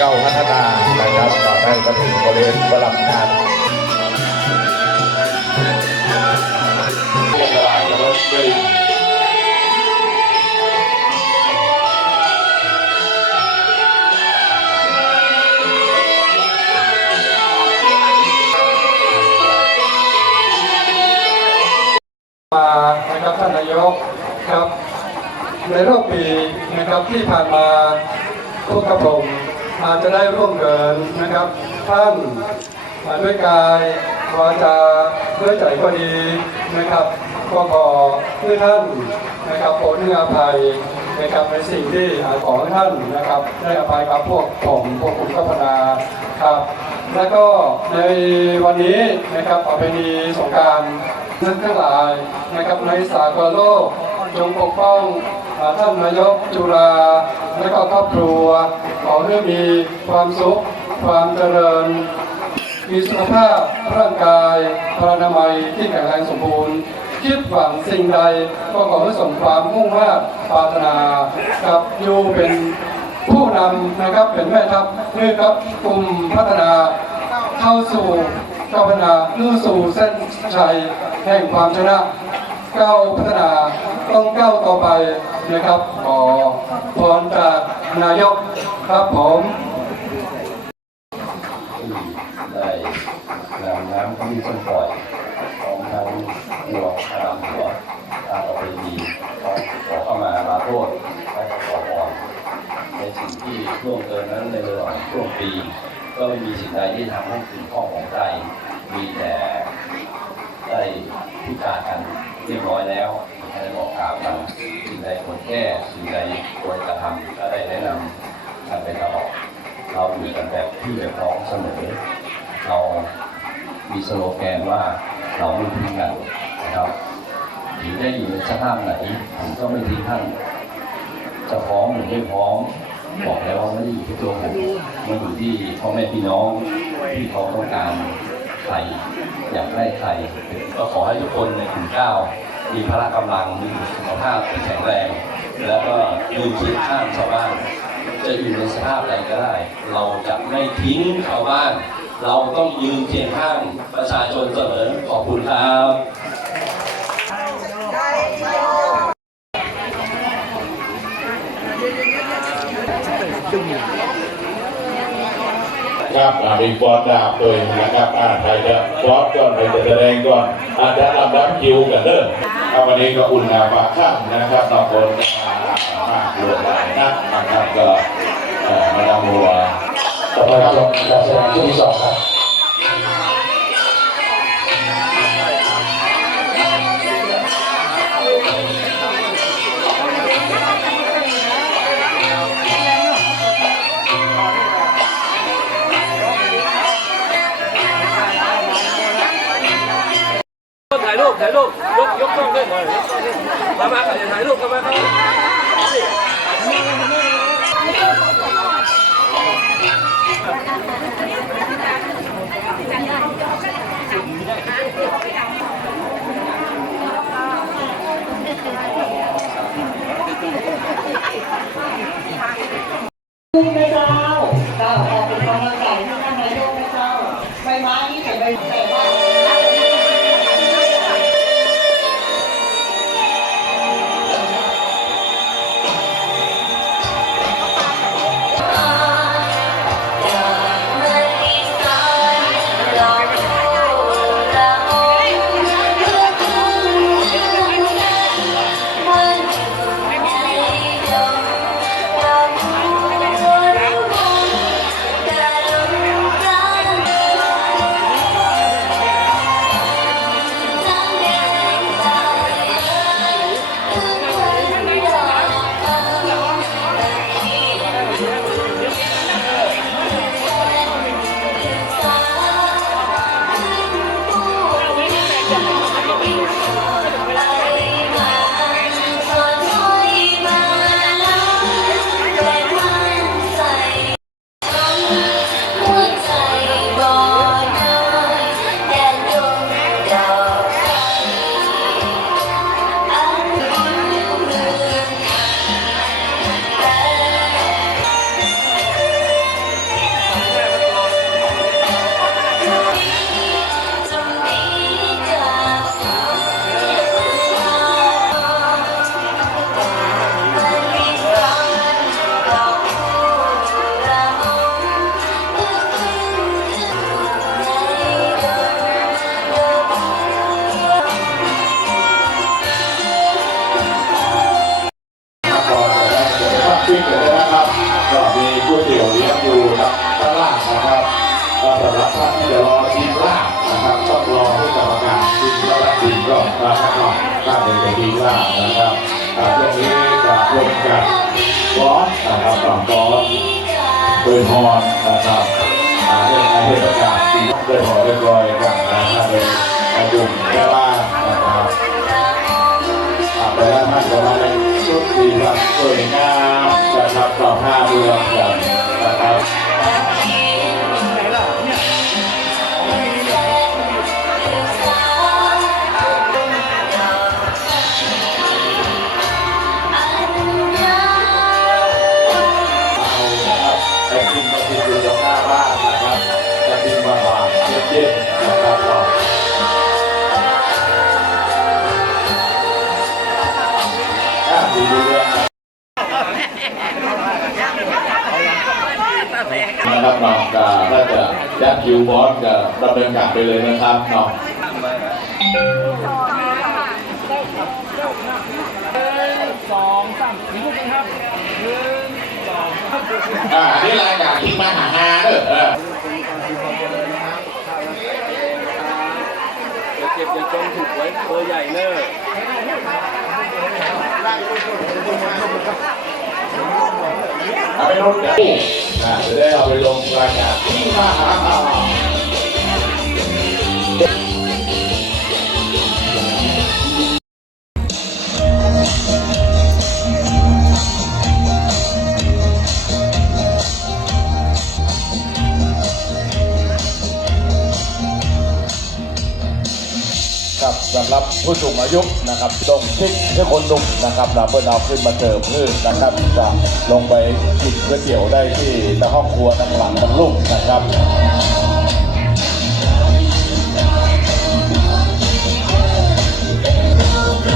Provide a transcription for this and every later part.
เจ้าพัฒนานะครับต่อไปก็ถึงบริเวณประลับงานเวลาจะลดลงมานะครับท่านนายกครับในรอบปีนะครับที่ผ่านมาทุกกระผม จจะได้ร่วมเดินนะครับ ท่านมาด้วยกายวาจาด้วยใจก็ดีนะครับ ก็ขอให้ท่านนะครับโปรดให้อภัยนะครับในสิ่งที่อขอให้ท่านนะครับ ได้อภัยกับพวกผมพวกคุณกัปนาครับ แล้วก็ในวันนี้นะครับประเพณีสงการนั้นทั้งหลายนะครับในสากลโลก จงปกป้องท่านนายกจุฬาและก็ครอบครัว ขอให้มีความสุข ความเจริญ มีสุขภาพร่างกายพลานามัยที่แข็งแรงสมบูรณ์คิดหวังสิ่งใดก็ขอให้สมความมุ่งมา่ปรารถนากับยูเป็นผู้นำนะครับเป็นแม่ทัพนี่ครับกลุ่มพัฒนาเข้าสู่ก้าวพัฒนาเพื่สู่เส้นชัยแห่งความชนะ ก้าวพัฒนาต้องก้าวต่อไปนะครับขอพรจากนายกครับผมที่ได้นำน้ำขมิ้นส้มปล่อยของทางหลวงอาดามหัวทางประเพณีขอเข้ามาลาโทษและขอพรในสิ่งที่ล่วงเกินนั้นในระหว่างช่วงปี ก็ไม่มีสิ่งใดที่ทำให้ถึงข้อของใจมีแต่ งใดควรแก้สิ่งใดควรจะทำก็ได้แนะนำกันไปตลอดเราอยู่กันแบบพี่แบบน้องเสมอเรามีสโลแกนว่าเราไม่ทิ้งกันนะครับถึงได้อยู่ในสภาพไหนผมก็ไม่ทิ้งท่านจะพร้อมหรือไม่พร้อมบอกแล้วว่าไม่ได้อยู่ที่ตัวผมมันอยู่ที่พ่อแม่พี่น้องที่เขาต้องการใครอยากได้ใครก็ขอให้ทุกคนในกลุ่มเก้า มีพละกำลังมีสุขภาพที่แข็งแรง แล้วก็ยืนเคียงข้างชาวบ้าน จะอยู่ในสภาพใดก็ได้ เราจะไม่ทิ้งชาวบ้าน เราต้องยืนเคียงข้างประชาชนเสมอขอบคุณครับครับมีฟอนดาบเลยนะครับอ่าใครจะฟอนก่อนใครจะแสดงก่อนอาจจะลำดับคิวกันเด้อ ครับวันนี้ก็อุ่นหนาฝาข้างนะครับนอกคนมามากรวมหลายนักนะครับก็มาดามหัวต่อไปครับการแสดงช่วงที่สองครับ กยกกล้องขึ้นหน่อยมาถ่ายรูปกันมาครับ นะครับท่านะครับอ่าช่วงนี้จะร่วมกันร้อนนะครับฝั่งร้อนโดยพรนะครับเรื่องการเทศกาลที่โดยพรเรียบร้อยกันนะครับโดยกระดุมแก้ล่างนะครับอ่าแต่ละท่านก็มาในชุดสีสันสวยงามนะครับต่อห้าเมืองกันนะครับ นะครับน้องก็ถ้าจะยัดคิวบอสก็ดำเนินการไปเลยนะครับน้องสอ่านี่รายการที่มาหาฮาเด้อเออเก็บอย่าจงถูกไว้ตัวใหญ่เนอะเอาไปลงกัน จะได้เอาไปลงประกาศที่มาหาฮา ครับสำหรับผู้สูงอายุนะครับต้องชิกให้คนหนุ่มนะครับเราเพื่อเอาขึ้นมาเติมพืชนะครับจะลงไปกินก๋วยเตี๋ยวได้ที่ในห้องครัวทางหลังทางลูกนะครับ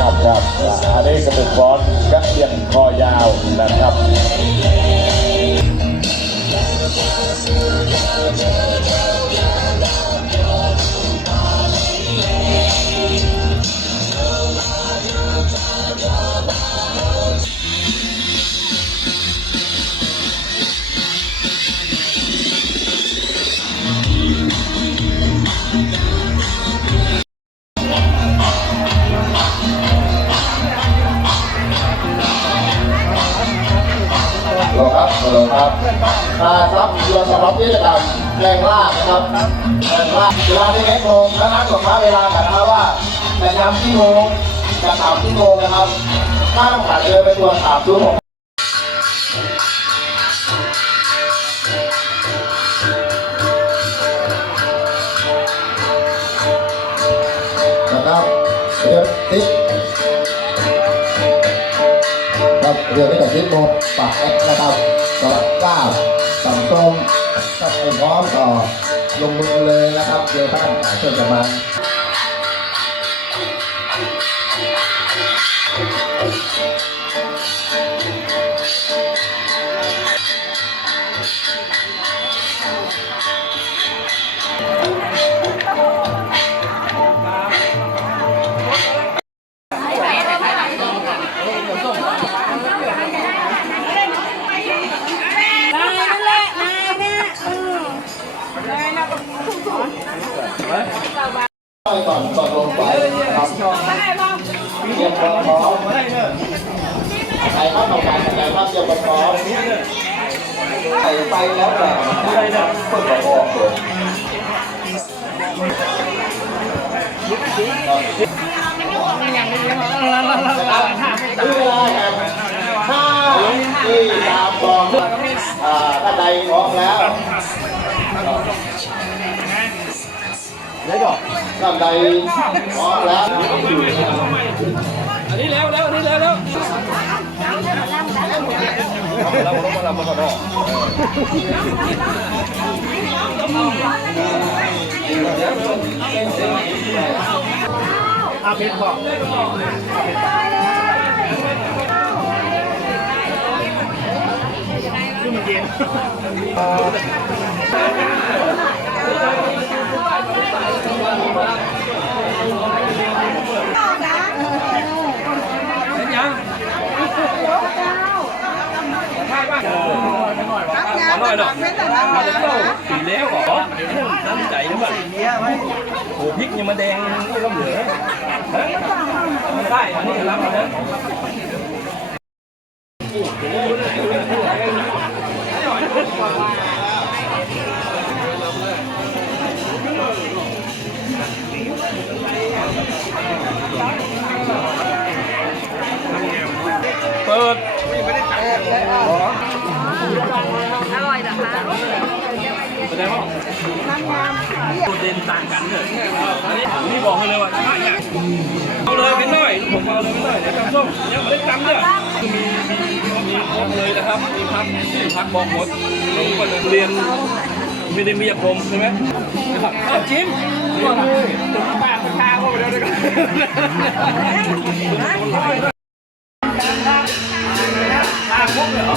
ครับครับอ่าอันนี้กระปุกร้อนกระเทียมคอยาวนะครับ ลโหลครับฮัลโหลครับตาครับเรือสำหรับกิจกรรมแรงลากนะครับแรงลากเวลาที่เล็กลงและนัดกับพระเวลากันนะครับว่าจะย้ำที่โมงจะถามที่โมงนะครับถ้าต้องผ่านเรือไปตัวถามชั่วโม ครับเรือไม่แต่ทิศโบปากแอคนะครับสวัสดีเก้าวสั่งตรงถ้าไปพร้อมต่อลงมือเลยนะครับเดี๋ยวท่านขายช่วยกันมา ก่อนก่อนลงไปครับเตรียมความพร้อมใครเข้าทำการทำงานภาพเตรียมความพร้อมใส่ไปแล้วแต่เปิดประกอบเลยดูเวลาครับห้าสี่สามสองอ่าถ้าใดพร้อมแล้ว ท่านใดพร้อมแล้วอันนี้แล้วแล้วอันนี้แล้วแล้วเราลงมาเรามาก่อนเนาะหน่อยหน่อยสีแล้วเหรอน้ำใจนะแบบโอ้พริกยังมาแดงนี่ก็เหลือใต้อันนี้ก็รับมาเบอกให้เลยว่าถ้าอยากเอาเลยเป็นหน่อยผมเอาเลยเป็นหน่อยเดี๋ยวจำส้มยังไม่ได้จำเนี่ยมีมีมีครบเลยนะครับมีพักชื่อพักบอกหมดลงมาเรียนไม่ได้มีอาคมใช่ไหมครับเอาจิ้มก่อนเลยถึงปากเป็นทาเข้าไปแล้วด้วยกันทางพวกเหรอ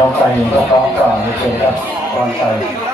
น้องไปก็พร้อมก่อนเชิญครับก่อนไป